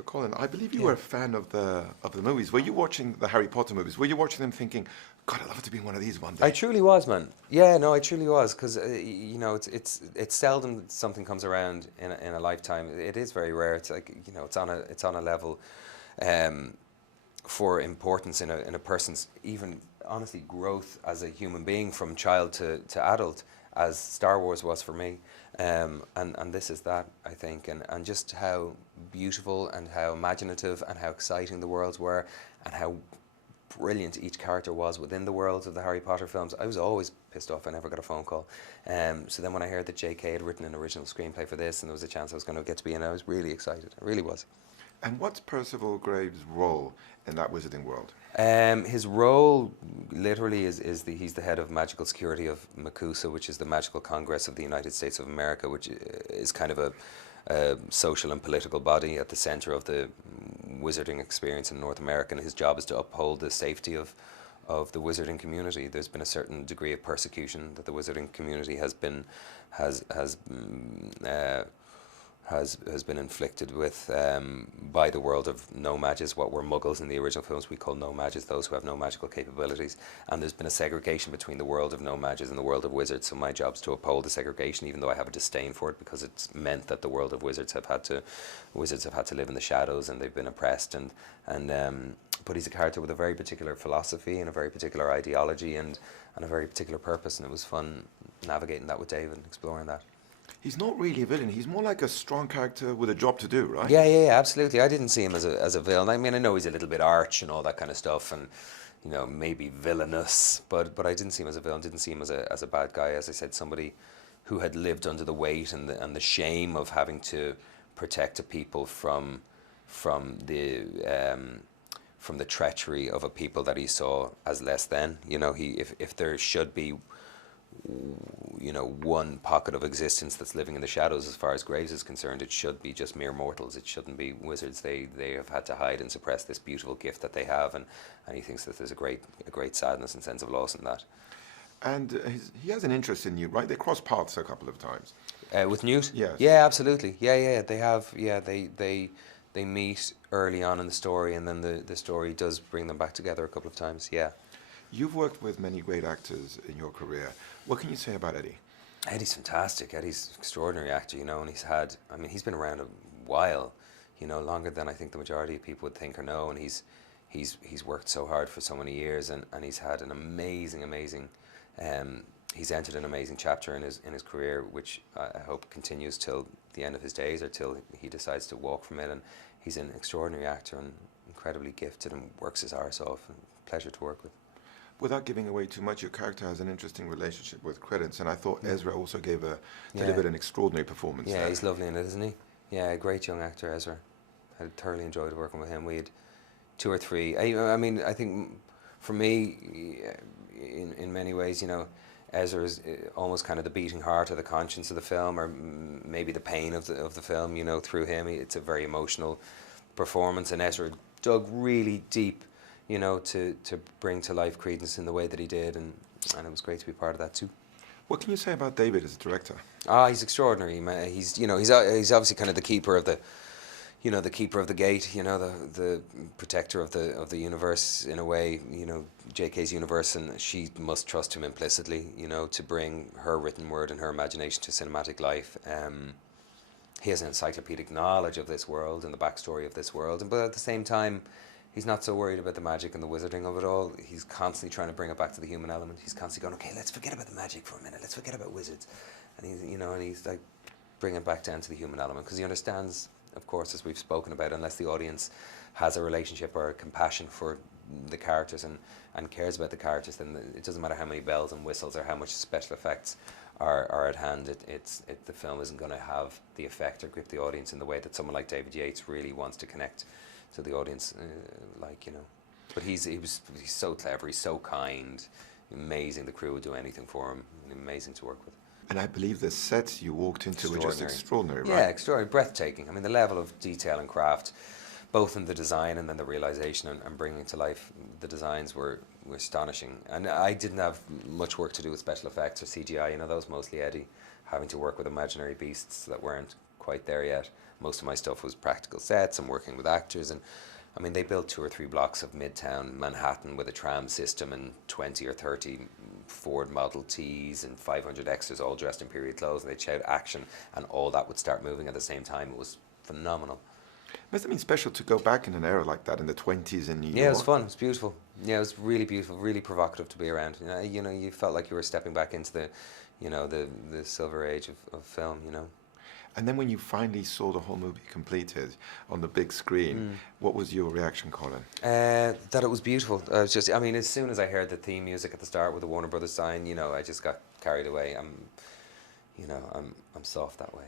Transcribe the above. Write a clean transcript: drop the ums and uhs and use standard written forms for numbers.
So, Colin, I believe you Yeah. were a fan of the movies. Were you watching the Harry Potter movies? Were you watching them thinking, God, I'd love to be in one of these one I day? truly was, man. Yeah, no, I truly was, because it's seldom that something comes around in a lifetime. It is very rare. It's like it's on a level, um, for importance in a person's even honestly growth as a human being from child to adult, as Star Wars was for me. And this is that, I think, and just how beautiful and how imaginative and how exciting the worlds were, and how brilliant each character was within the worlds of the Harry Potter films. I was always pissed off I never got a phone call. So then when I heard that J.K. had written an original screenplay for this and there was a chance I was going to get to be in it, I was really excited. I really was. And what's Percival Graves' role in that wizarding world? His role literally is he's the head of magical security of MACUSA, which is the Magical Congress of the United States of America, which is kind of a social and political body at the center of the wizarding experience in North America. And his job is to uphold the safety of the wizarding community. There's been a certain degree of persecution that the wizarding community has been has been inflicted with by the world of no mages. What were muggles in the original films, we call no mages those who have no magical capabilities. And there's been a segregation between the world of no mages and the world of wizards. So my job's to uphold the segregation, even though I have a disdain for it, because it's meant that the world of wizards have had to live in the shadows and they've been oppressed. But he's a character with a very particular philosophy and a very particular ideology and a very particular purpose. And it was fun navigating that with David and exploring that. He's not really a villain. He's more like a strong character with a job to do, right? Yeah, absolutely. I didn't see him as a villain. I mean, I know he's a little bit arch and all that kind of stuff, and maybe villainous, but I didn't see him as a villain. Didn't see him as a bad guy. As I said, somebody who had lived under the weight and the shame of having to protect a people from the treachery of a people that he saw as less than. If there should be one pocket of existence that's living in the shadows as far as Graves is concerned, it should be just mere mortals. It shouldn't be wizards. They have had to hide and suppress this beautiful gift that they have, and he thinks that there's a great sadness and sense of loss in that. And he has an interest in you, right? They cross paths a couple of times. With Newt? Yes. Yeah, absolutely. Yeah. They have. Yeah, they meet early on in the story, and then the story does bring them back together a couple of times. Yeah. You've worked with many great actors in your career. What can you say about Eddie? Eddie's fantastic. Eddie's an extraordinary actor, and he's been around a while, longer than I think the majority of people would think or know, and he's worked so hard for so many years, and he's had an amazing, he's entered an amazing chapter in his career, which I hope continues till the end of his days or till he decides to walk from it. And he's an extraordinary actor and incredibly gifted and works his arse off, and pleasure to work with. Without giving away too much, your character has an interesting relationship with credits, and I thought Ezra also delivered an extraordinary performance. Yeah, there. he's lovely in it, isn't he? Yeah, great young actor, Ezra. I thoroughly enjoyed working with him. We had 2 or 3. I think for me, in many ways, Ezra is almost kind of the beating heart or the conscience of the film, or maybe the pain of the film. Through him, it's a very emotional performance, and Ezra dug really deep, to bring to life Credence in the way that he did, and it was great to be part of that too. What can you say about David as a director? He's extraordinary. He's obviously kind of the keeper of the keeper of the gate, the protector of the universe in a way, JK's universe, and she must trust him implicitly, to bring her written word and her imagination to cinematic life. He has an encyclopedic knowledge of this world and the backstory of this world, but at the same time, he's not so worried about the magic and the wizarding of it all. He's constantly trying to bring it back to the human element. He's constantly going, okay, let's forget about the magic for a minute. Let's forget about wizards. And he's like bringing it back down to the human element, because he understands, of course, as we've spoken about, unless the audience has a relationship or a compassion for the characters and cares about the characters, then it doesn't matter how many bells and whistles or how much special effects are at hand. The film isn't going to have the effect or grip the audience in the way that someone like David Yates really wants to connect to the audience, But he's so clever, he's so kind, amazing. The crew would do anything for him, amazing to work with. And I believe the sets you walked into were just extraordinary, right? Yeah, extraordinary, breathtaking. The level of detail and craft, both in the design and then the realization and bringing to life the designs were astonishing. And I didn't have much work to do with special effects or CGI. That was mostly Eddie, having to work with imaginary beasts that weren't quite there yet. Most of my stuff was practical sets and working with actors, and I mean, they built 2 or 3 blocks of Midtown Manhattan with a tram system and 20 or 30 Ford Model Ts and 500 extras all dressed in period clothes, and they'd shout action, and all that would start moving at the same time. It was phenomenal. Must have been special to go back in an era like that in the 20s in New York. Yeah, it was fun. It was beautiful. Yeah, it was really beautiful, really provocative to be around. You felt like you were stepping back into the, the silver age of film. And then when you finally saw the whole movie completed on the big screen, what was your reaction, Colin? That it was beautiful. I was just, I mean, as soon as I heard the theme music at the start with the Warner Brothers sign, I just got carried away. I'm soft that way.